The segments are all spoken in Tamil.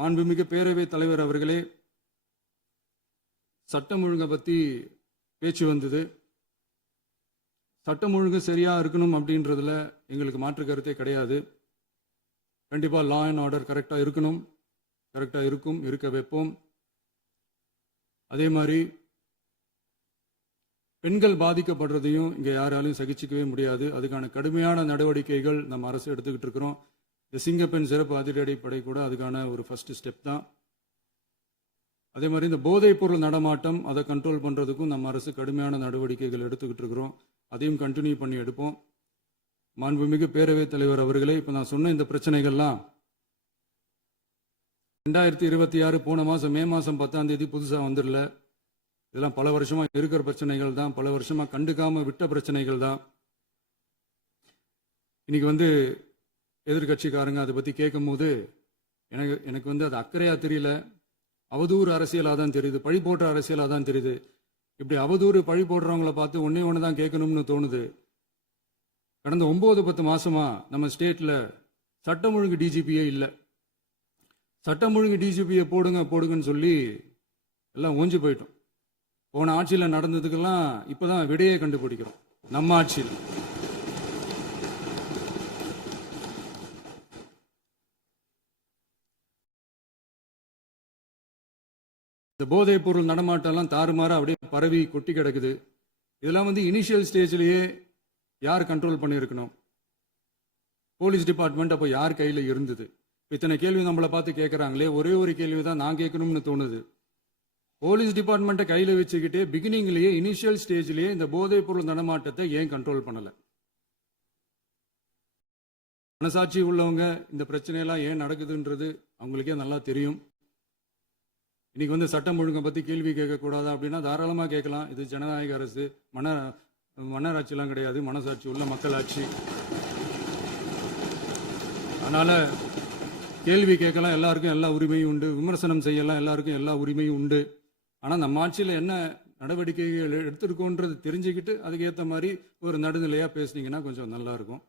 மாண்புமிகு பேரவைத் தலைவர் அவர்களே, சட்டம் ஒழுங்கை பற்றி பேச்சு வந்தது. சட்டம் ஒழுங்கு சரியா இருக்கணும் அப்படின்றதுல எங்களுக்கு மாற்று கருத்தே கிடையாது. கண்டிப்பாக லா அண்ட் ஆர்டர் கரெக்டாக இருக்கணும், கரெக்டாக இருக்கும், இருக்க வைப்போம். அதே மாதிரி பெண்கள் பாதிக்கப்படுறதையும் இங்கே யாராலையும் சகிச்சிக்கவே முடியாது. அதுக்கான கடுமையான நடவடிக்கைகள் நம்ம அரசு எடுத்துக்கிட்டு இருக்கிறோம். இந்த சிங்கப்பெண் சிறப்பு அதிரடிப்படை கூட அதுக்கான ஒரு ஃபர்ஸ்ட் ஸ்டெப் தான். அதே மாதிரி இந்த போதைப் பொருள் நடமாட்டம் அதை கண்ட்ரோல் பண்ணுறதுக்கும் நம்ம அரசு கடுமையான நடவடிக்கைகள் எடுத்துக்கிட்டு இருக்கிறோம். அதையும் கண்டினியூ பண்ணி எடுப்போம். மாண்புமிகு பேரவைத் தலைவர் அவர்களே, இப்போ நான் சொன்ன இந்த பிரச்சனைகள்லாம் 2026 போன மாதம் மே மாதம் 10ஆம் தேதி புதுசாக வந்துடல. இதெல்லாம் பல வருஷமா இருக்கிற பிரச்சனைகள் தான், பல வருஷமா கண்டுக்காம விட்ட பிரச்சனைகள் தான். இன்னைக்கு எதிர்கட்சிக்காரங்க அதை பற்றி கேட்கும் போது எனக்கு அது அக்கறையா தெரியல, அவதூறு அரசியலாக தான் தெரியுது, பழி போடுற அரசியலாக தான் தெரியுது. இப்படி அவதூறு பழி போடுறவங்களை பார்த்து ஒன்னே ஒன்று தான் கேட்கணும்னு தோணுது. கடந்த 9-10 மாசமா நம்ம ஸ்டேட்ல சட்டம் ஒழுங்கு டிஜிபியே இல்லை. சட்டம் ஒழுங்கு டிஜிபியை போடுங்கன்னு சொல்லி எல்லாம் ஓஞ்சி போயிட்டோம். போன ஆட்சியில் நடந்ததுக்கெல்லாம் இப்பதான் விடையே கண்டுபிடிக்கிறோம் நம்ம ஆட்சியில். இந்த போதைப் பொருள் நடமாட்டம்லாம் தாறுமாறா அப்படியே பரவி கொட்டி கிடக்குது. இதெல்லாம் இனிஷியல் ஸ்டேஜ்லயே யார் கண்ட்ரோல் பண்ணியிருக்கணும்? போலீஸ் டிபார்ட்மெண்ட் அப்போ யார் கையில் இருந்தது? இத்தனை கேள்வி நம்மளை பார்த்து கேட்குறாங்களே, ஒரே ஒரு கேள்வி தான் நான் கேட்கணும்னு தோணுது. போலீஸ் டிபார்ட்மெண்ட்டை கையில் வச்சுக்கிட்டே பிகினிங்லேயே இனிஷியல் ஸ்டேஜ்லேயே இந்த போதைப் பொருள் நடமாட்டத்தை ஏன் கண்ட்ரோல் பண்ணலை? மனசாட்சி உள்ளவங்க இந்த பிரச்சனையெல்லாம் ஏன் நடக்குதுன்றது அவங்களுக்கே நல்லா தெரியும். இன்னைக்கு சட்டம் ஒழுங்கை பற்றி கேள்வி கேட்கக்கூடாதா அப்படின்னா தாராளமாக கேட்கலாம். இது ஜனநாயக அரசு, மன்னராட்சியெல்லாம் கிடையாது, மனசாட்சி உள்ள மக்களாட்சி. அதனால கேள்வி கேட்கலாம், எல்லாருக்கும் எல்லா உரிமையும் உண்டு. விமர்சனம் செய்யலாம், எல்லாருக்கும் எல்லா உரிமையும் உண்டு. ஆனால் நம்ம ஆட்சியில் என்ன நடவடிக்கைகள் எடுத்திருக்கோன்றது தெரிஞ்சுக்கிட்டு அதுக்கேற்ற மாதிரி ஒரு நடுநிலையாக பேசுனீங்கன்னா கொஞ்சம் நல்லா இருக்கும்.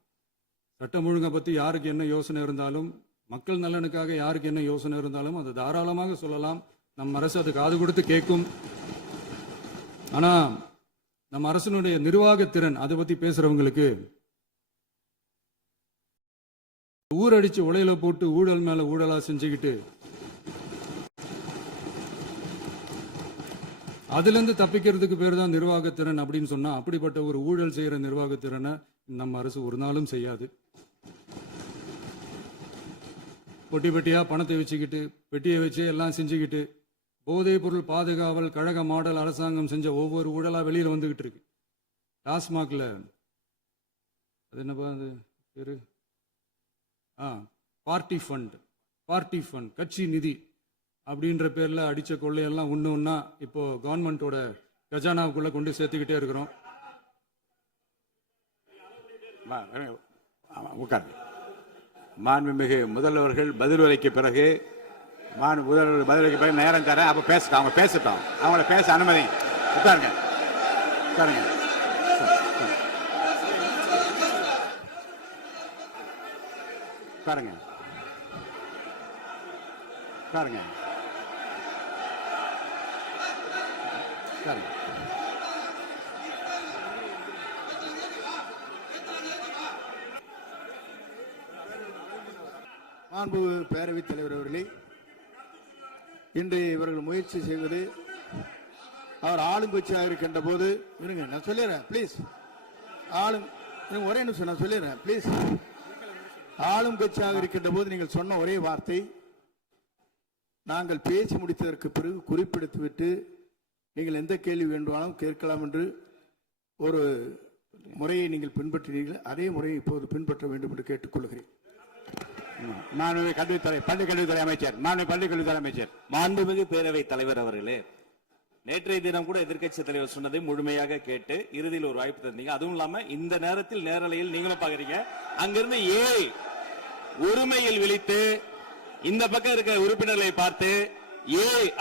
சட்டம் ஒழுங்கை பற்றி யாருக்கு என்ன யோசனை இருந்தாலும், மக்கள் நலனுக்காக யாருக்கு என்ன யோசனை இருந்தாலும் அதை தாராளமாக சொல்லலாம். நம்ம அரசு அது காது கொடுத்து கேட்கும். ஆனால் நம்ம அரசினுடைய நிர்வாகத்திறன் அதை பற்றி பேசுறவங்களுக்கு ஊரடிச்சு உலையில போட்டு ஊழல் மேல ஊழலா செஞ்சுக்கிட்டு அதுல இருந்து தப்பிக்கிறதுக்கு பேர் தான் நிர்வாகத்திறன் அப்படின்னு சொன்னா, அப்படிப்பட்ட ஒரு ஊழல் செய்யற நிர்வாகத்திறனை நம்ம அரசு ஒரு நாளும் செய்யாது. பொட்டி பெட்டியா பணத்தை வச்சுக்கிட்டு, பெட்டியை வச்சு எல்லாம் செஞ்சுக்கிட்டு, போதைப் பொருள் பாதுகாவல் கழக மாடல் அரசாங்கம் செஞ்ச ஒவ்வொரு ஊழலா வெளியில வந்துகிட்டு இருக்கு. டாஸ்மாக்ல அது என்னப்பா அது பேரு, பார்ட்டி ஃபண்ட் கட்சி நிதி அப்படின்ற பேர்ல அடிச்ச கொள்ளையெல்லாம் ஒண்ணா இப்போ கவர்மெண்டோட கஜானாவுக்குள்ள கொண்டு சேர்த்துக்கிட்டே இருக்கிறோம். மாண்புமிகு முதல்வர்கள் பதிலுரைக்கு பிறகு நேரம் தரேன். அப்ப அவங்க பேசட்டும். அவங்கள பேச அனுமதி. உட்காருங்க. மாண்பு பேரவைத் தலைவர் அவர்களே, இன்று இவர்கள் முயற்சி செய்வது, அவர் ஆளுங்கட்சியாக இருக்கின்ற போது, இருங்க நான் சொல்லிடுறேன் பிளீஸ், ஒரே நிமிஷம் நான் சொல்லிடுறேன் பிளீஸ். ஆளும் கட்சியாக இருக்கின்ற போது நீங்கள் சொன்ன ஒரே வார்த்தை, நாங்கள் பேசி முடித்ததற்கு பிறகு குறிப்பிடுத்துவிட்டு நீங்கள் எந்த கேள்வி வேண்டுமானாலும் கேட்கலாம் என்று ஒரு முறையை நீங்கள் பின்பற்றினீர்கள். அதே முறையை இப்போது பின்பற்ற வேண்டும் என்று கேட்டுக்கொள்கிறேன். பள்ளிக்கல்வித்துறை அமைச்சர். மாண்புமிகு பேரவைத் தலைவர் அவர்களே, நேற்றைய தினம் கூட எதிர்க்கட்சி தலைவர் சொன்னதை முழுமையாக கேட்டு இறுதியில் ஒரு வாய்ப்பு தந்தீங்க. அதுவும் இல்லாம இந்த நேரத்தில் நேரலையில் நீங்களும் பாக்குறீங்க. அங்கிருந்து ஒருமையில் விழித்து இந்த பக்கம் இருக்க உறுப்பினர்களை பார்த்து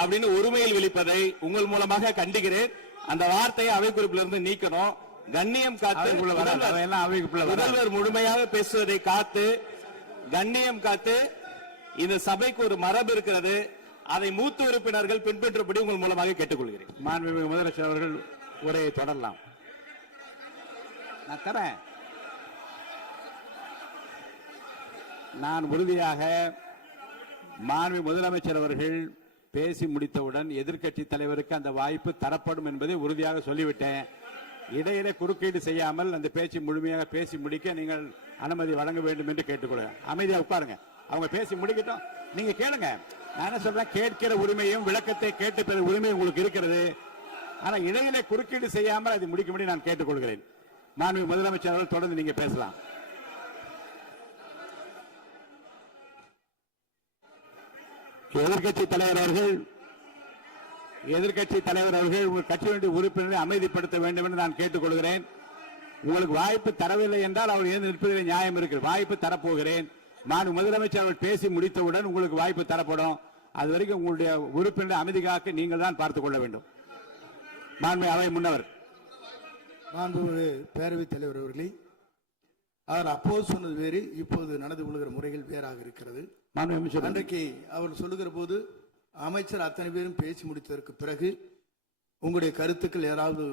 அப்படின்னு ஒருமையில் விழிப்பதை உங்கள் மூலமாக கண்டிக்கிறேன். அந்த வார்த்தையை அவை குறிப்பிலிருந்து நீக்கணும். கண்ணியம் காத்து முதல்வர் முழுமையாக பேசுவதை காத்து, கண்ணியம் காத்து இந்த சபைக்கு ஒரு மரபு இருக்கிறது. அதை மூத்த உறுப்பினர்கள் பின்பற்றும்படி உங்கள் மூலமாக கேட்டுக்கொள்கிறேன். மாண்புமிகு முதலமைச்சர் அவர்கள் உரையை தொடரலாம். நான் தரேன். நான் உறுதியாக மாண்புமிகு முதலமைச்சர் அவர்கள் பேசி முடித்தவுடன் எதிர்க்கட்சி தலைவருக்கு அந்த வாய்ப்பு தரப்படும் என்பதை உறுதியாக சொல்லிவிட்டேன். இடையிலே குறுக்கீடு செய்யாமல் அந்த பேச்சு முழுமையாக பேசி முடிக்க நீங்கள் அனுமதி வழங்க வேண்டும் என்று கேட்டுக்கொள்கிறேன். அமைதியா உட்காருங்க. அவங்க பேசி முடிக்கட்டும், நீங்க கேளுங்க. நான் என்ன சொல்றேன், கேட்கிற உரிமையும் விளக்கத்தை கேட்டு பெற உரிமை உங்களுக்கு இருக்கிறது. ஆனா இடையிலே குறுக்கீடு செய்யாமல் அதை முடிக்கும்படி நான் கேட்டுக்கொள்கிறேன். மாண்புமிகு முதலமைச்சர் அவர்கள் தொடர்ந்து நீங்க பேசலாம். எதிர்க்கட்சி தலைவர் அவர்கள் உங்கள் கட்சியினுடைய உறுப்பினரை அமைதிப்படுத்த வேண்டும் என்று நான் கேட்டுக்கொள்கிறேன். உங்களுக்கு வாய்ப்பு தரவில்லை என்றால் அவர் ஏன் நிற்பதில் நியாயம் இருக்கிறது. வாய்ப்பு தரப்போகிறேன். நான் முதலமைச்சர் அவர்கள் பேசி முடித்தவுடன் உங்களுக்கு வாய்ப்பு தரப்படும். அது வரைக்கும் உங்களுடைய உறுப்பினரை அமைதி காக்க நீங்கள் தான் பார்த்துக் கொள்ள வேண்டும். மாண்புமிகு அவை முன்னவர். மாண்புமிகு பேரவைத் தலைவர் அவர்களே, அவர் அப்போது சொன்னது வேறு, இப்போது நடந்து கொள்கிற முறைகள் வேறாக இருக்கிறது. அன்றைக்கு அவர் சொல்லுகிற போது அமைச்சர் அத்தனை பேரும் பேசி முடித்ததற்கு பிறகு உங்களுடைய கருத்துக்கள் யாராவது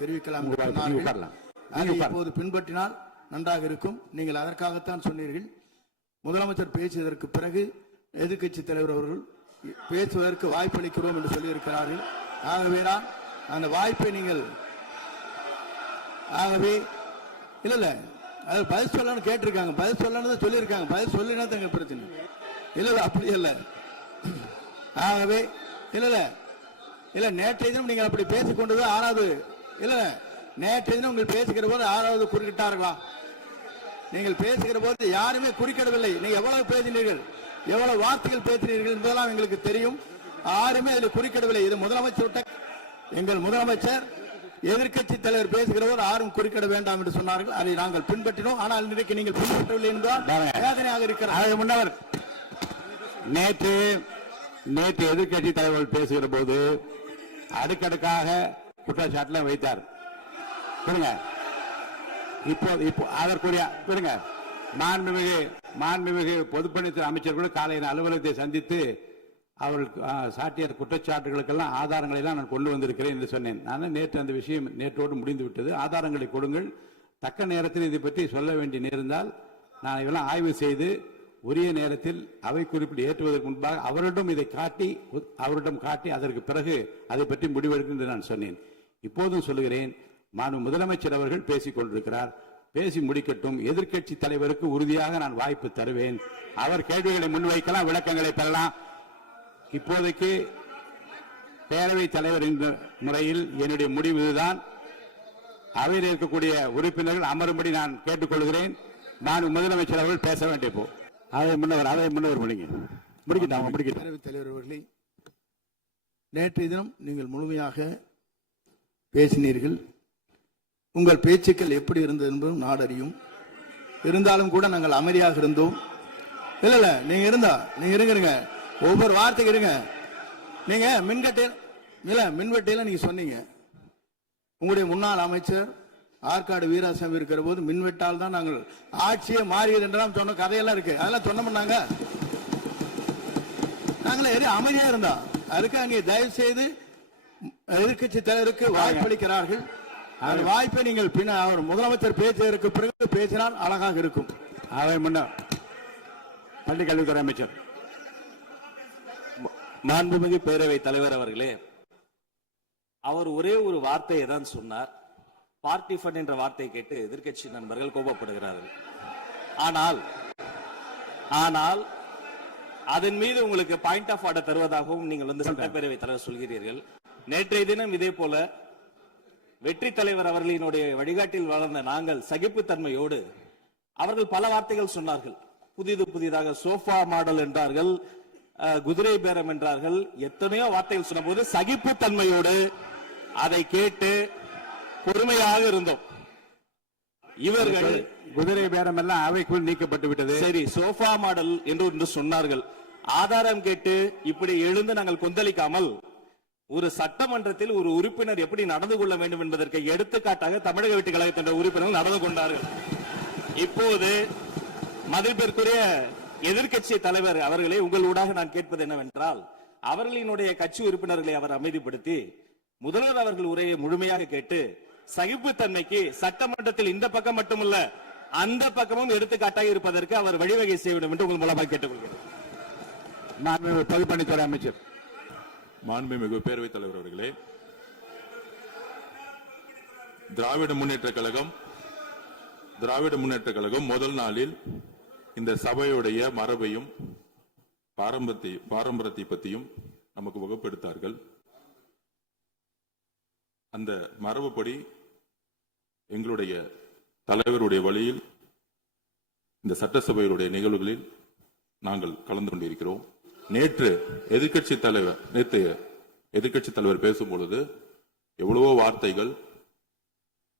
தெரிவிக்கலாம். இப்போது பின்பற்றினால் நன்றாக இருக்கும். நீங்கள் அதற்காகத்தான் சொன்னீர்கள். முதலமைச்சர் பேசியதற்கு பிறகு எதிர்க்கட்சி தலைவர் அவர்கள் பேசுவதற்கு வாய்ப்பளிக்கிறோம் என்று சொல்லியிருக்கிறார்கள். ஆகவேதான் அந்த வாய்ப்பை நீங்கள் இல்ல அது பதில் சொல்லணும்னு கேட்டிருக்காங்க. பதில் சொல்லணும் சொல்லியிருக்காங்க. பதில் சொல்லினா தங்க பிரச்சனை இல்ல. அப்படி இல்ல. ஆகவே இல்ல நேற்றைய தினம் நீங்கள் அப்படி பேசிக்கொண்டது ஆறாவது இல்ல. நேற்றைய தினம் உங்கள் பேசுகிற போது ஆறாவது குறுக்கிட்டார்களா? நீங்கள் பேசுகிற போது யாருமே குறுக்கிடவில்லை. நீங்க எவ்வளவு பேசினீர்கள், எவ்வளவு வார்த்தைகள் பேசினீர்கள் என்பதெல்லாம் எங்களுக்கு தெரியும். யாருமே அதில் குறுக்கிடவில்லை. இது முதலமைச்சர், எங்கள் முதலமைச்சர் எதிர்க்கட்சி தலைவர் பேசுகிற போது யாரும் குறுக்கிட வேண்டாம் என்று சொன்னார்கள். அதை நாங்கள் பின்பற்றினோம். ஆனால் இன்றைக்கு நீங்கள் பின்பற்றவில்லை என்றால் வேதனையாக இருக்கிறது. முன்னவர் நேற்று எதிர்க்கட்சி தலைவர் பேசுகிற போது அடுக்கடுக்காக குற்றச்சாட்டுல வைத்தார். இப்போ அதற்குரிய மாண்புமிகு பொதுப்பணித்துறை அமைச்சர் கூட காலையில் அலுவலகத்தை சந்தித்து அவர்கள் சாட்டிய குற்றச்சாட்டுகளுக்கெல்லாம் ஆதாரங்களை எல்லாம் நான் கொண்டு வந்திருக்கிறேன் என்று சொன்னேன். நான் நேற்று அந்த விஷயம் நேற்றோடு முடிந்து விட்டது. ஆதாரங்களை கொடுங்கள். தக்க நேரத்தில் இதை பற்றி சொல்ல வேண்டிய நேர்ந்தால் நான் இதெல்லாம் ஆய்வு செய்து உரிய நேரத்தில் அவை குறிப்பிட்டு ஏற்றுவதற்கு முன்பாக அவரிடம் காட்டி அதற்கு பிறகு அதை பற்றி முடிவெடுக்கும் என்று நான் சொன்னேன். இப்போதும் சொல்லுகிறேன், முதலமைச்சர் அவர்கள் பேசிக் கொண்டிருக்கிறார். பேசி முடிக்கட்டும். எதிர்க்கட்சி தலைவருக்கு உறுதியாக நான் வாய்ப்பு தருவேன். அவர் கேள்விகளை முன்வைக்கலாம், விளக்கங்களை பெறலாம். இப்போதைக்கு பேரவைத் தலைவர் என்ற முறையில் என்னுடைய முடிவு இதுதான். அவையில் இருக்கக்கூடிய உறுப்பினர்கள் அமரும்படி நான் கேட்டுக்கொள்கிறேன். நான் முதலமைச்சர் அவர்கள் பேச வேண்டிய அவை முன்னவர் பேரவைத் தலைவர் அவர்களே, நேற்றைய தினம் நீங்கள் முழுமையாக பேசினீர்கள். உங்கள் பேச்சுக்கள் எப்படி இருந்தது என்பதும் நாடறியும். இருந்தாலும் கூட நாங்கள் அமைதியாக இருந்தோம். இல்ல நீங்க இருங்க. ஒவ்வொரு வார்த்தைக்கு இருங்க. நீங்க மின்வெட்டையில நீங்க சொன்னீங்க. உங்களுடைய முன்னாள் அமைச்சர் ஆற்காடு வீராசாமி இருக்கிற போது மின்வெட்டால் தான் நாங்கள் ஆட்சியே மாறியது என்றெல்லாம் சொன்ன கதையெல்லாம் இருக்கு. அதெல்லாம் சொன்னோம்னாங்க. நாங்களே அமைதியா இருந்தோம். அதுக்கு அங்கே தயவு செய்து எதிர்க்கட்சி தலைவருக்கு வாய்ப்பளிக்கிறார்கள். அந்த வாய்ப்பை நீங்கள் அவர் முதலமைச்சர் பேசுவதற்கு பிறகு பேசினால் அழகாக இருக்கும். அவை முன்னர் பள்ளி கல்வித்துறை அமைச்சர். மாண்புமிகு பேரவைத் தலைவர் அவர்களே, அவர் ஒரே ஒரு வார்த்தையை தான் சொன்னார். பார்ட்டி ஃபண்ட் என்ற வார்த்தையை கேட்டு எதிர்க்கட்சி நண்பர்கள் கோபப்படுகிறார்கள். ஆனால் அதன் மீது உங்களுக்கு பாயிண்ட் ஆஃப் ஆர்டர் தருவதாகவும் நீங்கள் சட்டப்பேரவைத் தலைவர் சொல்கிறீர்கள். நேற்றைய தினம் இதே போல வெற்றி தலைவர் அவர்களினுடைய வழிகாட்டில் வளர்ந்த நாங்கள் சகிப்புத்தன்மையோடு அவர்கள் பல வார்த்தைகள் சொன்னார்கள். புதிதாக சோஃபா மாடல் என்றார்கள், குதிரை பேரம் என்றார்கள், எத்தனையோ வார்த்தைகள் சொன்ன போது சகிப்புத்தன்மையோடு அதை கேட்டு பொறுமையாக இருந்தோம். இவர்கள் குதிரை பேரம் எல்லாம் அவைக்குள் நீக்கப்பட்டு விட்டது. சரி, சோஃபா மாடல் என்று சொன்னார்கள். ஆதாரம் கேட்டு இப்படி எழுந்து நாங்கள் கொந்தளிக்காமல் ஒரு சட்டமன்றத்தில் ஒரு உறுப்பினர் எப்படி நடந்து கொள்ள வேண்டும் என்பதற்கு எடுத்துக்காட்டாக தமிழக வெற்றி கழகத்தின் உறுப்பினர்கள் நடந்து கொண்டார்கள். இப்போது மதிப்பிற்குரிய எதிர்க்கட்சி தலைவர் அவர்களே, உங்கள் ஊடாக நான் கேட்பது என்னவென்றால், அவர்களினுடைய கட்சி உறுப்பினர்களை அவர் அமைதிப்படுத்தி முதல்வர் அவர்கள் உரையை முழுமையாக கேட்டு சகிப்புத்தன்மைக்கு சட்டமன்றத்தில் இந்த பக்கம் மட்டுமல்ல அந்த பக்கமும் எடுத்துக்காட்டாக இருப்பதற்கு அவர் வழிவகை செய்ய வேண்டும் என்று உங்கள் மூலமாக கேட்டுக்கொள்கிறேன். மாண்புமிகு பொதுப்பணித்துறை அமைச்சர். மாண்புமிகு பேரவைத் தலைவர் அவர்களே, திராவிட முன்னேற்ற கழகம் முதல் நாளில் இந்த சபையுடைய மரபையும் பாரம்பரியத்தை பற்றியும் நமக்கு வகுப்பெடுத்தார்கள். அந்த மரபுப்படி எங்களுடைய தலைவருடைய வழியில் இந்த சட்டசபையுடைய நிகழ்வுகளில் நாங்கள் கலந்து கொண்டிருக்கிறோம். நேற்று எதிர்க்கட்சி தலைவர் பேசும்பொழுது எவ்வளவோ வார்த்தைகள்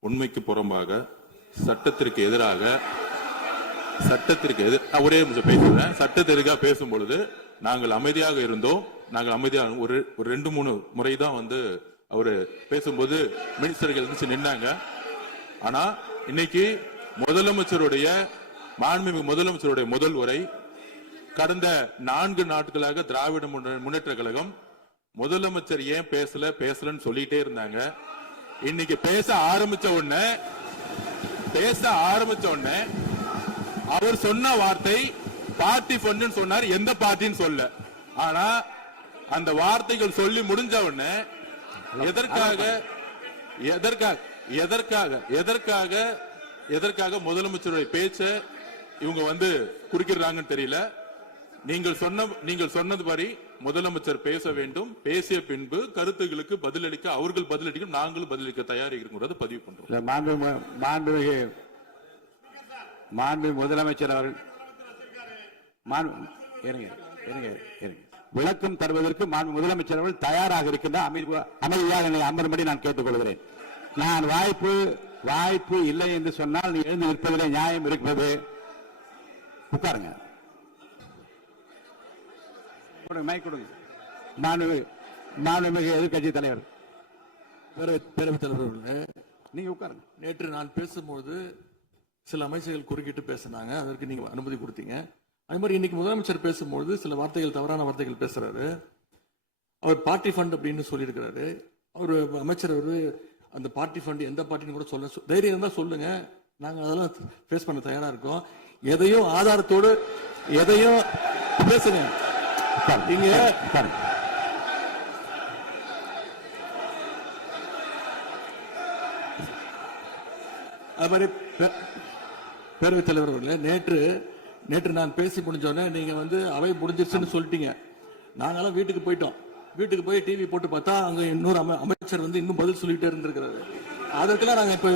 உண்மைக்கு புறம்பாக சட்டத்திற்கு எதிராக ஒரே நிமிஷம் பேசுறேன். சட்டத்திற்காக பேசும் பொழுது நாங்கள் அமைதியாக இருந்தோம். ஒரு 2-3 முறை தான் அவரு பேசும்போது மினிஸ்டர்கள் இருந்துச்சு நின்னாங்க. ஆனா இன்னைக்கு மாண்புமிகு முதலமைச்சருடைய முதல் உரை கடந்த 4 நாட்களாக திராவிட முன்னேற்ற கழகம் முதலமைச்சர் ஏன் பேசலன்னு சொல்லிட்டே இருந்தாங்க. இன்னைக்கு பேச ஆரம்பிச்ச உடனே அவர் சொன்ன வார்த்தை பார்ட்டி ஃபண்ட் சொன்னார். எந்த பார்ட்டின்னு சொல்ல. ஆனா அந்த வார்த்தைகள் சொல்லி முடிஞ்ச உடனே எதற்காக முதலமைச்சருடைய பேச்ச இவங்க குறுக்கிறாங்கன்னு தெரியல. நீங்கள் சொன்னதுபடி முதலமைச்சர் பேச வேண்டும். பேசிய பின்பு கருத்துகளுக்கு பதிலளிக்க அவர்கள் பதிலளிக்கும், நாங்களும் பதிலளிக்க தயாராக இருக்கிறத பதிவு பண்றோம். மாண்புமிகு முதலமைச்சர் அவர்கள் விளக்கம் தருவதற்கு மாண்பு முதலமைச்சர் அவர்கள் தயாராக இருக்கின்ற அமைதியாக என்னை அமரும்படி நான் கேட்டுக்கொள்கிறேன். நான் வாய்ப்பு இல்லை என்று சொன்னால் நீ எழுந்து நிற்பதிலே நியாயம் இருக்கிறது. உட்காருங்க. மைக் கொடுங்க. மாண்புமிகு எதிர்க்கட்சி தலைவர் பேரவைத் தலைவர், நீங்க உட்காருங்க. நேற்று நான் பேசும்போது சில அமைச்சர்கள் குறுக்கிட்டு பேசினாங்க. அதற்கு நீங்க அனுமதி கொடுத்தீங்க. அதே மாதிரி இன்னைக்கு முதலமைச்சர் பேசும்போது சில வார்த்தைகள், தவறான வார்த்தைகள் பேசுறாரு. அவர் பார்ட்டி ஃபண்ட் அப்படின்னு சொல்லியிருக்கிறாரு. அவர் அமைச்சர் அந்த பார்ட்டி ஃபண்ட் எந்த பார்ட்டின்னு கூட சொல்ல தைரியம் இருந்தா சொல்லுங்க. நாங்க அதெல்லாம் ஃபேஸ் பண்ண தயாரா இருக்கோம். எதையும் ஆதாரத்தோடு எதையும் பேசுங்க. நீங்க அது மாதிரி பேரவைத் தலைவர் அவர்களே, நேற்று நான் பேசி முடிஞ்சோடனே நீங்க அவை முடிஞ்சிருச்சுன்னு சொல்லிட்டீங்க. நாங்கெல்லாம் வீட்டுக்கு போயிட்டோம். வீட்டுக்கு போய் டிவி போட்டு பார்த்தா அங்க இன்னொரு அமைச்சர் இன்னும் பதில் சொல்லிட்டே இருந்திருக்கிறாரு. அதற்கெல்லாம் நாங்க இப்ப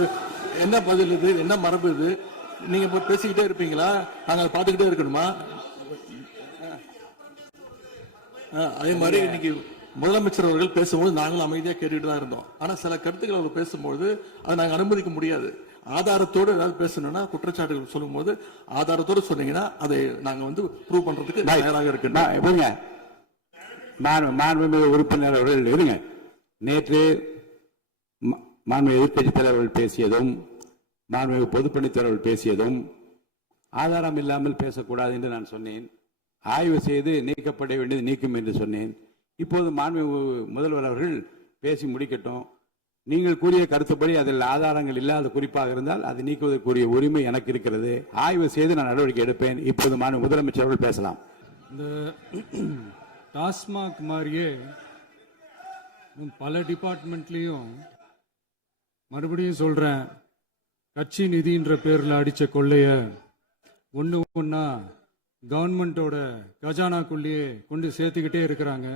என்ன பதில் இது, என்ன மரபு இது? நீங்க இப்ப பேசிக்கிட்டே இருப்பீங்களா? நாங்க அதை பார்த்துக்கிட்டே இருக்கணுமா? அதே மாதிரி இன்னைக்கு முதலமைச்சர் அவர்கள் பேசும்போது நாங்களும் அமைதியா கேட்டுட்டு தான் இருந்தோம். ஆனா சில கருத்துக்கள் அவர் பேசும்போது அதை நாங்க அனுமதிக்க முடியாது. ஆதாரத்தோடு ஏதாவது பேசணும்னா, குற்றச்சாட்டுகள் சொல்லும் போது ஆதாரத்தோடு சொன்னீங்கன்னா அதை நாங்க ப்ரூவ் பண்றதுக்கு தயாராக இருக்கு. மாண்புமிகு உறுப்பினர் அவர்கள் இருங்க. நேற்று மாண்புமிகு எதிர்க்கட்சி தலைவர்கள் பேசியதும் மாண்புமிகு பொதுப்பணித்துறை பேசியதும் ஆதாரம் இல்லாமல் பேசக்கூடாது என்று நான் சொன்னேன். ஆய்வு செய்து நீக்கப்பட வேண்டியது நீக்கும் என்று சொன்னேன். இப்போது மாண்புமிகு முதல்வர் அவர்கள் பேசி முடிக்கட்டும். நீங்கள் கூறிய கருத்துப்படி அதில் ஆதாரங்கள் இல்லாத குறிப்பாக இருந்தால் அதை நீக்குவதற்குரிய உரிமை எனக்கு இருக்கிறது. ஆய்வு செய்து நான் நடவடிக்கை எடுப்பேன். இப்போது மாண்புமிகு முதலமைச்சர் அவர்கள் பேசலாம். இந்த டாஸ்மாக் மாதிரியே பல டிபார்ட்மெண்ட்லயும் மறுபடியும் சொல்றேன், கட்சி நிதின்ற பேர்ல அடிச்ச கொள்ளைய ஒன்னா கவர்மெண்டோட கஜானாக்குள்ளேயே கொண்டு சேர்த்துக்கிட்டே இருக்கிறாங்க.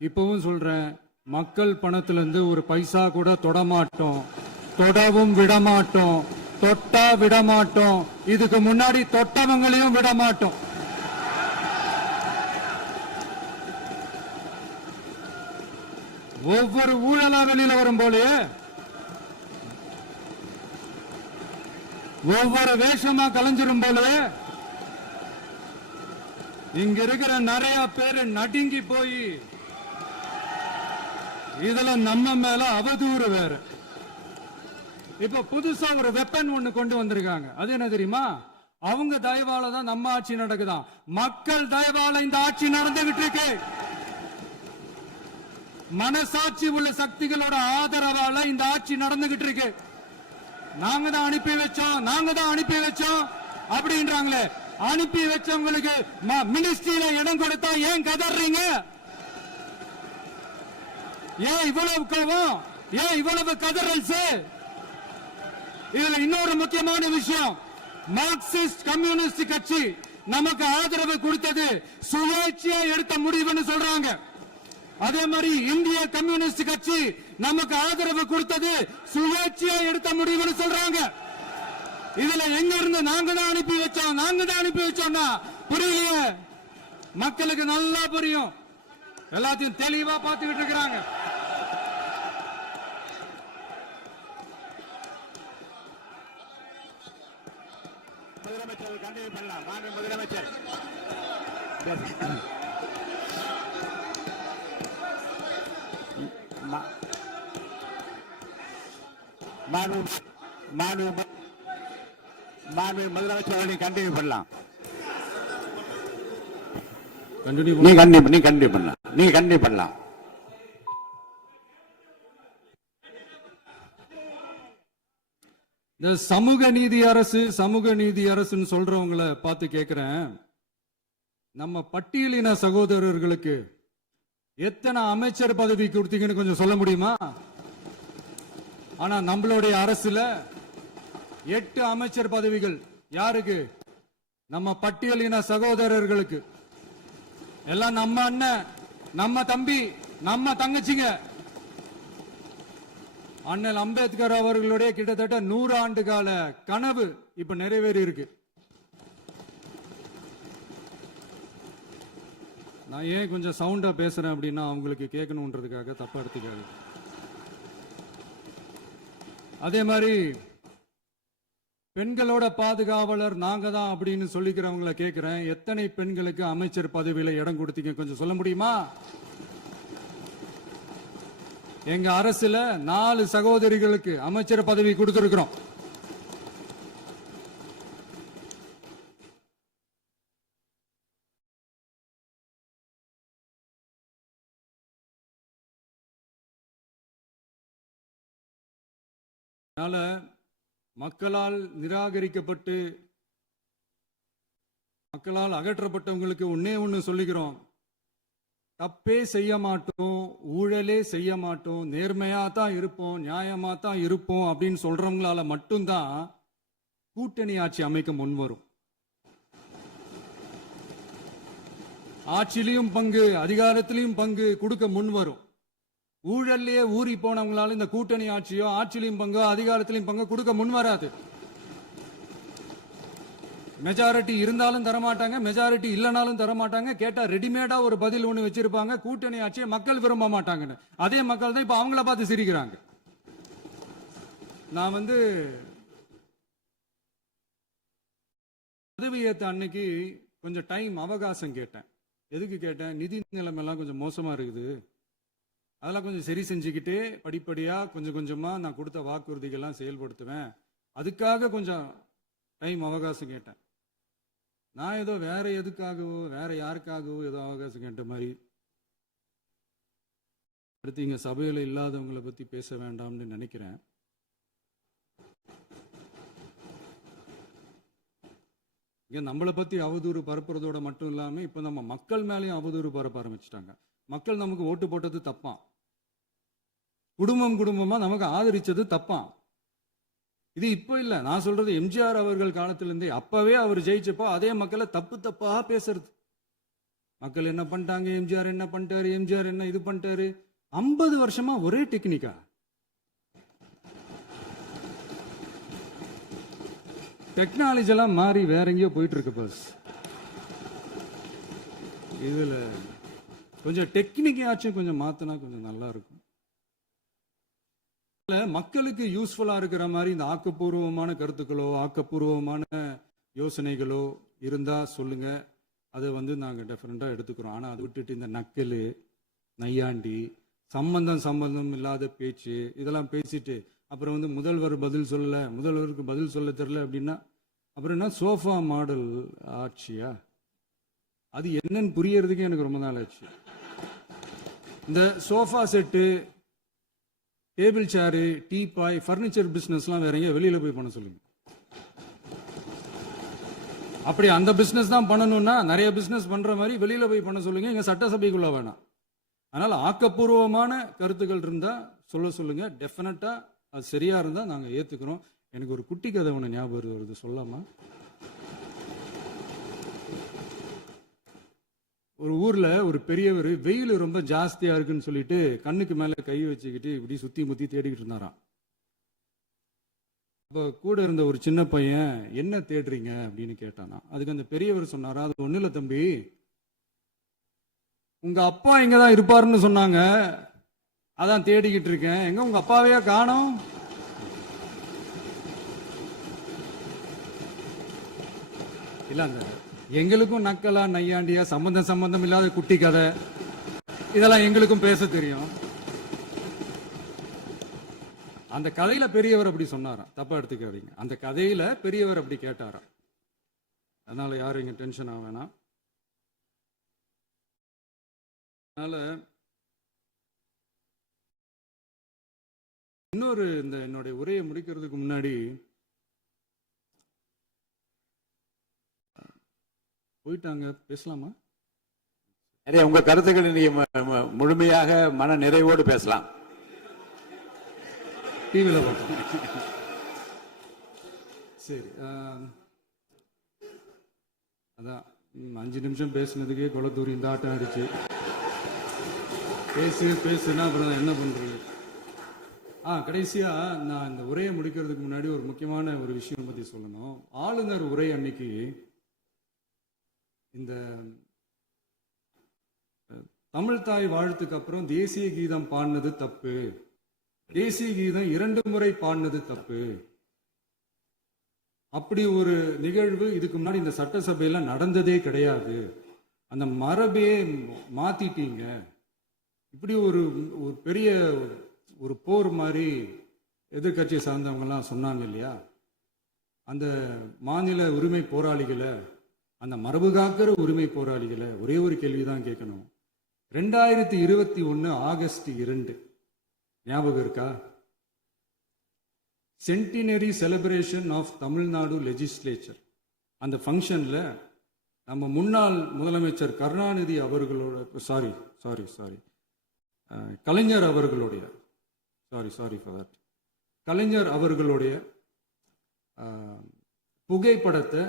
இப்பவும் சொல்றேன், மக்கள் பணத்திலிருந்து ஒரு பைசா கூட தொடமாட்டோம், தொடவும் விடமாட்டோம், தொட்டா விடமாட்டோம். இதுக்கு முன்னாடி தொட்டவங்களையும் விடமாட்டோம். ஒவ்வொரு ஊழலா வெளியில வரும் போலே, ஒவ்வொரு வேஷமா கலைஞ்சிரும் போலே, இங்க இருக்கிற நிறைய பேரு நடுங்கி போய் இதுல நம்ம மேல அவதூறு வேற. இப்ப புதுசா ஒரு வெப்பன் ஒண்ணு கொண்டு வந்திருக்காங்க. அது என்ன தெரியுமா? அவங்க தயவால தான் நம்ம ஆட்சி நடக்குதாம். மக்கள் தயவால இந்த ஆட்சி நடந்துகிட்டு இருக்கு. மனசாட்சி உள்ள சக்திகளோட ஆதரவால இந்த ஆட்சி நடந்துகிட்டு இருக்கு. நாங்க தான் அனுப்பி வச்சோம் அப்படின்றாங்களே. அனுப்பி வச்சவங்களுக்கு மினிஸ்ட்ரியில இடம் கொடுத்தா ஏன் கதறீங்க? ஏன் இவ்வளவு கோபம்? ஏன் இவ்வளவு கதறல்ஸ்? இதுல இன்னொரு முக்கியமான விஷயம், மார்க்சிஸ்ட் கம்யூனிஸ்ட் கட்சி நமக்கு ஆதரவு கொடுத்தது சுயேட்சையா எடுத்த முடிவுன்னு சொல்றாங்க. அதே மாதிரி இந்திய கம்யூனிஸ்ட் கட்சி நமக்கு ஆதரவு கொடுத்தது சுயேட்சையா எடுத்த முடிவுன்னு சொல்றாங்க. இதுல எங்க இருந்து நாங்க தான் அனுப்பி வச்சோம்னா புரியலையே. மக்களுக்கு நல்லா புரியும், எல்லாத்தையும் தெளிவா பார்த்துக்கிட்டு இருக்கிறாங்க. முதலமைச்சர் கண்டினியூ பண்ணலாம். மாண்பு முதலமைச்சர் மாண்பு முதலமைச்சர் நீ கண்டினியூ பண்ணலாம். நீ கண்டினியூ பண்ணலாம். இந்த சமூக நீதி அரசுன்னு சொல்றவங்களை பார்த்து கேட்கிறேன், நம்ம பட்டியலின சகோதரர்களுக்கு எத்தனை அமைச்சர் பதவி கொடுத்தீங்கன்னு கொஞ்சம் சொல்ல முடியுமா? ஆனா நம்மளுடைய அரசுல 8 அமைச்சர் பதவிகள் யாருக்கு? நம்ம பட்டியலின சகோதரர்களுக்கு. எல்லாம் நம்ம அண்ணன், நம்ம தம்பி, நம்ம தங்கச்சிங்க. அண்ணல் அம்பேத்கர் அவர்களுடைய கிட்டத்தட்ட 100 ஆண்டு கால கனவு இப்ப நிறைவேறி இருக்கு. நான் ஏன் கொஞ்சம் சவுண்டா பேசுறேன் அப்படின்னா அவங்களுக்கு கேட்கணுன்றதுக்காக தப்பா எடுத்துக்காது. அதே மாதிரி பெண்களோட பாதுகாவலர் நாங்க தான் அப்படின்னு சொல்லிக்கிறவங்களை கேட்கிறேன், எத்தனை பெண்களுக்கு அமைச்சர் பதவியில இடம் கொடுத்தீங்க கொஞ்சம் சொல்ல முடியுமா? எங்க அரசுல 4 சகோதரிகளுக்கு அமைச்சர் பதவி கொடுத்திருக்கிறோம். அதனால மக்களால் நிராகரிக்கப்பட்டு மக்களால் அகற்றப்பட்டவங்களுக்கு ஒண்ணு சொல்லிக்கிறோம், தப்பே செய்ய மாட்டோம், ஊழலே செய்ய மாட்டோம், நேர்மையா தான் இருப்போம், நியாயமா தான் இருப்போம் அப்படின்னு சொல்றவங்களால மட்டும்தான் கூட்டணி ஆட்சி அமைக்க முன்வரும். ஆட்சியிலையும் பங்கு, அதிகாரத்திலையும் பங்கு கொடுக்க முன்வரும். ஊழல்லையே ஊறி போனவங்களால இந்த கூட்டணி ஆட்சியோ ஆட்சியிலையும் பங்கோ அதிகாரத்திலையும் பங்கு கொடுக்க முன்வராது. மெஜாரிட்டி இருந்தாலும் தரமாட்டாங்க, மெஜாரிட்டி இல்லைனாலும் தரமாட்டாங்க. கேட்டா ரெடிமேடா ஒரு பதில் ஒண்ணு வச்சிருப்பாங்க, கூட்டணி ஆட்சியை மக்கள் விரும்ப மாட்டாங்கன்னு. அதே மக்கள் தான் இப்ப அவங்கள பார்த்து சிரிக்கிறாங்க. நான் பதவியேற்ற அன்னைக்கு கொஞ்சம் டைம் அவகாசம் கேட்டேன். எதுக்கு கேட்டேன்? நிதி நிலைமைலாம் கொஞ்சம் மோசமா இருக்குது, அதெல்லாம் கொஞ்சம் சரி செஞ்சுக்கிட்டே படிப்படியா கொஞ்சம் கொஞ்சமா நான் கொடுத்த வாக்குறுதிகள்லாம் செயல்படுத்துவேன், அதுக்காக கொஞ்சம் டைம் அவகாசம் கேட்டேன். நான் ஏதோ வேற எதுக்காகவோ வேற யாருக்காகவோ ஏதோ அவகாசம் கேட்ட மாதிரி. அடுத்து இங்க சபையில இல்லாதவங்களை பத்தி பேச வேண்டாம்னு நினைக்கிறேன். இங்க நம்மளை பத்தி அவதூறு பரப்புறதோட மட்டும் இல்லாம இப்ப நம்ம மக்கள் மேலேயும் அவதூறு பரப்ப ஆரம்பிச்சிட்டாங்க. மக்கள் நமக்கு ஓட்டு போட்டது தப்பான், குடும்பமா நமக்கு ஆதரிச்சது தப்பான். இது இப்ப இல்ல, நான் சொல்றது எம்ஜிஆர் அவர்கள் காலத்திலிருந்தே. அப்பவே அவர் ஜெயிச்சப்போ அதே மக்களை தப்பா பேசுறது. மக்கள் என்ன பண்ணிட்டாங்க, எம்ஜிஆர் என்ன பண்ணிட்டாரு, எம்ஜிஆர் என்ன இது பண்ணிட்டாரு. 50 வருஷமா ஒரே டெக்னிக்கா. டெக்னாலஜி எல்லாம் மாறி வேற எங்கேயோ போயிட்டு இருக்கு. பஸ் இதுல கொஞ்சம் டெக்னிக்காச்சும் கொஞ்சம் மாத்தினா கொஞ்சம் நல்லா இருக்கும். மக்களுக்கு யூஸ்ஃபுல்லா இருக்கிற மாதிரி இந்த ஆக்கப்பூர்வமான கருத்துக்களோ ஆக்கப்பூர்வமான யோசனைகளோ இருந்தா சொல்லுங்க, அதை நாங்க டெஃபரெண்டா எடுத்துக்கிறோம். ஆனா அதை விட்டுட்டு இந்த நக்கல், நையாண்டி, சம்பந்தம் இல்லாத பேச்சு இதெல்லாம் பேசிட்டு அப்புறம் முதல்வர் பதில் சொல்லல, முதல்வருக்கு பதில் சொல்ல தெரியல அப்படின்னா அப்புறம் என்ன சோஃபா மாடல் ஆட்சியா? அது என்னன்னு புரியறதுக்கு எனக்கு ரொம்ப நாள் ஆச்சு. இந்த sofa set, table chair, teapoy, furniture பிசினஸ்லாம் வேற எங்க வெளியில போய் பண்ண சொல்லுங்க. அப்படி அந்த பிசினஸ் தான் பண்ணணும்னா நிறைய பிசினஸ் பண்ற மாதிரி வெளியில போய் பண்ண சொல்லுங்க, இங்க சட்டசபைக்குள்ள வேணாம். அதனால ஆக்கப்பூர்வமான கருத்துக்கள் இருந்தா சொல்லுங்க. டெஃபினட்டா அது சரியா இருந்தா நாங்க ஏத்துக்கிறோம். எனக்கு ஒரு குட்டி கதை ஒன்று ஞாபகம் வருது, சொல்லாமா? ஒரு ஊர்ல ஒரு பெரியவர் வெயில் ரொம்ப ஜாஸ்தியா இருக்குன்னு சொல்லிட்டு கண்ணுக்கு மேல கை வச்சுக்கிட்டு இப்படி சுத்தி முத்தி தேடிக்கிட்டு இருந்தாராம். அப்ப கூட இருந்த ஒரு சின்ன பையன், என்ன தேடுறீங்க அப்படின்னு கேட்டானா. அதுக்கு அந்த பெரியவர் சொன்னாரா, அது ஒண்ணு இல்ல தம்பி, உங்க அப்பா இங்கதான் இருப்பாருன்னு சொன்னாங்க, அதான் தேடிக்கிட்டு இருக்கேன். எங்க உங்க அப்பாவையா காணோம்? இல்ல அந்த எங்களுக்கும் நக்கலா நையாண்டியா சம்பந்தம் இல்லாத குட்டி கதை இதெல்லாம் எங்களுக்கும் பேச தெரியும். அந்த கதையில பெரியவர் அப்படி சொன்னாராம், தப்பா எடுத்துக்காதீங்க. அந்த கதையில பெரியவர் அப்படி கேட்டாராம். அதனால யாரும் இங்க டென்ஷன் ஆக வேணாம். அதனால இன்னொரு இந்த என்னுடைய உரையை முடிக்கிறதுக்கு முன்னாடி போயிட்டாங்க, பேசலாமா? நிறைய உங்க கருத்துக்களை நீங்க முழுமையாக மன நிறைவோடு பேசலாம். டிவியில் பார்த்தோம். சரி, அதான் 5 நிமிஷம் பேசுனதுக்கே கொளத்தூரி இந்த ஆட்டம் ஆயிடுச்சு. பேசுனா அப்புறம் என்ன பண்றது? கடைசியா நான் இந்த உரையை முடிக்கிறதுக்கு முன்னாடி ஒரு முக்கியமான ஒரு விஷயம் பத்தி சொல்லணும். ஆளுநர் உரை அன்னைக்கு இந்த தமிழ் தாய் வாழ்த்துக்கு அப்புறம் தேசிய கீதம் பாடினது தப்பு, தேசிய கீதம் 2 முறை பாடினது தப்பு, அப்படி ஒரு நிகழ்வு இதுக்கு முன்னாடி இந்த சட்டசபையில நடந்ததே கிடையாது, அந்த மரபே மாத்திட்டீங்க, இப்படி ஒரு பெரிய ஒரு போர் மாதிரி எதிர்கட்சி சார்ந்தவங்க எல்லாம் சொன்னாங்க இல்லையா? அந்த மாநில உரிமை போராளிகளை, அந்த மரபு காக்கிற உரிமை போராளிகளை ஒரே ஒரு கேள்விதான் கேட்கணும். 2021 ஆகஸ்ட் 2 ஞாபகம் இருக்கா? Centenary celebration of Tamil Nadu legislature. அந்த ஃபங்க்ஷன்ல நம்ம முன்னாள் முதலமைச்சர் கருணாநிதி அவர்களோட கலைஞர் அவர்களுடைய கலைஞர் அவர்களுடைய புகைப்படத்தை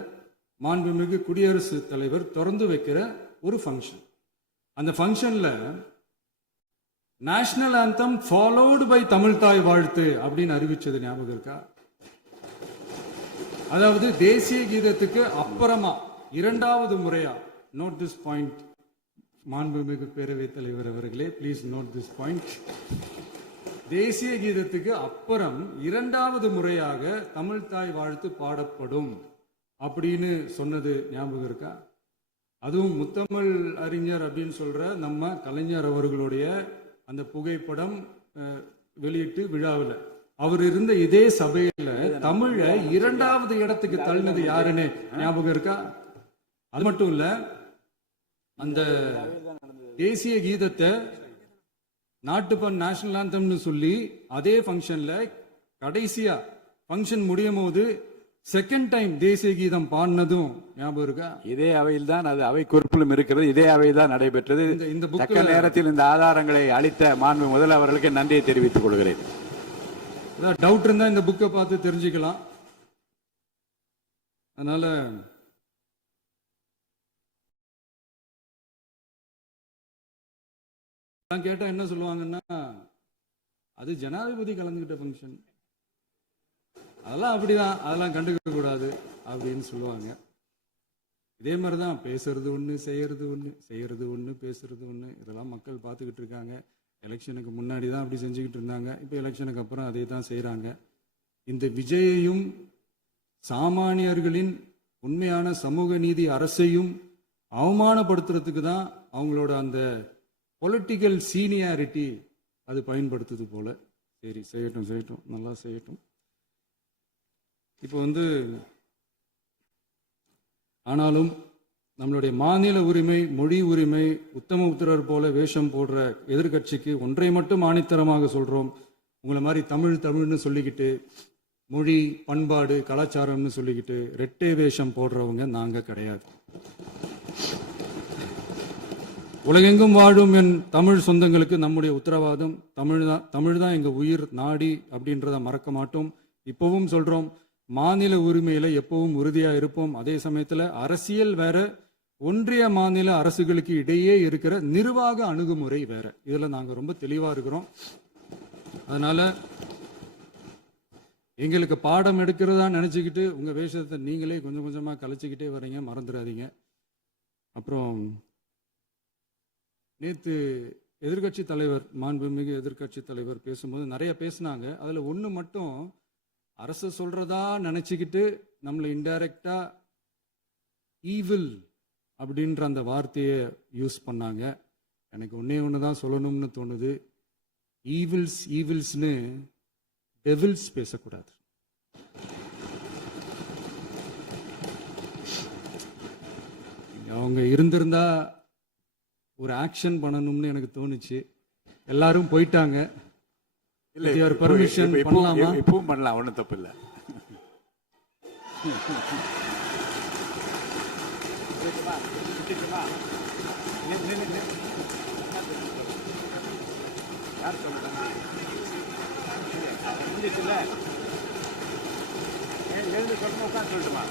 மாண்புமிகு குடியரசுத் தலைவர் திறந்து வைக்கிற ஒரு ஃபங்க்ஷன். அந்த ஃபங்க்ஷன்ல national anthem followed by Tamil Thai Vazhthu அப்படின்னு அறிவிச்சது ஞாபகம் இருக்கா? அதாவது தேசிய கீதத்துக்கு அப்புறமா 2வது முறையா, நோட் திஸ் பாயிண்ட் மாண்புமிகு பேரவைத் தலைவர் அவர்களே, ப்ளீஸ் நோட் திஸ் பாயிண்ட். தேசிய கீதத்துக்கு அப்புறம் 2வது முறையாக தமிழ் தாய் வாழ்த்து பாடப்படும் அப்படின்னு சொன்னது ஞாபகம் இருக்கா? அதுவும் முத்தமிழ் அறிஞர் அப்படின்னு சொல்ற நம்ம கலைஞர் அவர்களுடைய அந்த புகைப்படம் வெளியிட்டு விழாவில் அவர் இருந்த இதே சபையில தமிழை 2வது இடத்துக்கு தள்ளினது யாருன்னு ஞாபகம் இருக்கா? அது மட்டும் இல்ல, அந்த தேசிய கீதத்தை நாட்டுப்பண் நேஷனல் ஆந்தம்னு சொல்லி அதே ஃபங்க்ஷன்ல கடைசியா ஃபங்க்ஷன் முடியும் போது செகண்ட் டைம் தேசிய கீதம் பாடினதும் ஞாபகம் இருக்கா? இதே அவையில் தான், அது அவை குறிப்பிலும் இருக்கிறது, இதே அவையில் தான் நடைபெற்றது. இந்த தக்க நேரத்தில் இந்த ஆதாரங்களை அளித்த மாண்பு முதல் அவர்களுக்கு நன்றியை தெரிவித்துக் கொள்கிறேன். டவுட் இருந்தா இந்த புக்கை பார்த்து தெரிஞ்சுக்கலாம். அதனால கேட்டா என்ன சொல்லுவாங்கன்னா, அது ஜனாதிபதி கலந்துகிட்ட ஃபங்க்ஷன், அதெல்லாம் அப்படிதான், அதெல்லாம் கண்டுக்க கூடாது அப்படின்னு சொல்லுவாங்க. இதே மாதிரிதான் பேசுறது ஒண்ணு, செய்யறது ஒண்ணு, பேசுறது ஒண்ணு. இதெல்லாம் மக்கள் பார்த்துக்கிட்டு இருக்காங்க. எலெக்ஷனுக்கு முன்னாடி தான் அப்படி செஞ்சுக்கிட்டு இருந்தாங்க, இப்போ எலெக்ஷனுக்கு அப்புறம் அதே தான் செய்யறாங்க. இந்த விஜயையும் சாமானியர்களின் உண்மையான சமூக நீதி அரசையும் அவமானப்படுத்துறதுக்கு தான் அவங்களோட அந்த பொலிட்டிக்கல் சீனியாரிட்டி அது பயன்படுத்துது போல. சரி, செய்யட்டும், நல்லா செய்யட்டும். இப்போ ஆனாலும் நம்மளுடைய மாநில உரிமை, மொழி உரிமை, உத்தமபுத்திரர் போல வேஷம் போடுற எதிர்க்கட்சிக்கு ஒன்றை மட்டும் ஆணித்தரமாக சொல்றோம். உங்களை மாதிரி தமிழ்னு சொல்லிக்கிட்டு, மொழி, பண்பாடு, கலாச்சாரம்னு சொல்லிக்கிட்டு ரெட்டை வேஷம் போடுறவங்க நாங்க கிடையாது. உலகெங்கும் வாழும் என் தமிழ் சொந்தங்களுக்கு நம்முடைய உத்தரவாதம் தமிழ் தான் எங்க உயிர் நாடி அப்படின்றத மறக்க மாட்டோம். இப்பவும் சொல்றோம், மாநில உரிமையில எப்பவும் உறுதியா இருப்போம். அதே சமயத்துல அரசியல் வேற, ஒன்றிய மாநில அரசுகளுக்கு இடையே இருக்கிற நிர்வாக அணுகுமுறை வேற. இதுல நாங்க ரொம்ப தெளிவா இருக்கிறோம். அதனால எங்களுக்கு பாடம் எடுக்கிறதா நினைச்சுக்கிட்டு உங்க வேஷத்தை நீங்களே கொஞ்சம் கொஞ்சமா கலைச்சிக்கிட்டே வர்றீங்க, மறந்துடாதீங்க. அப்புறம் நேத்து எதிர்கட்சி தலைவர், மாண்புமிகு எதிர்கட்சி தலைவர் பேசும்போது நிறைய பேசினாங்க. அதுல ஒண்ணு மட்டும், அரசு சொல்றதா நினைச்சுக்கிட்டு நம்மளை இன்டைரக்டா ஈவில் அப்படின்ற அந்த வார்த்தையை யூஸ் பண்ணாங்க. எனக்கு ஒன்னே ஒண்ணுதான் சொல்லணும்னு தோணுது, ஈவில்ஸ்னு டெவில்ஸ் பேசக்கூடாது. அவங்க இருந்திருந்தா ஒரு ஆக்ஷன் பண்ணணும்னு எனக்கு தோணுச்சு. எல்லாரும் போயிட்டாங்க. பர்மிஷன் பண்ணலாமா? இப்பவும் பண்ணலாம், ஒன்றும் தப்பு இல்லை. எழுந்து சொல்லணுமா?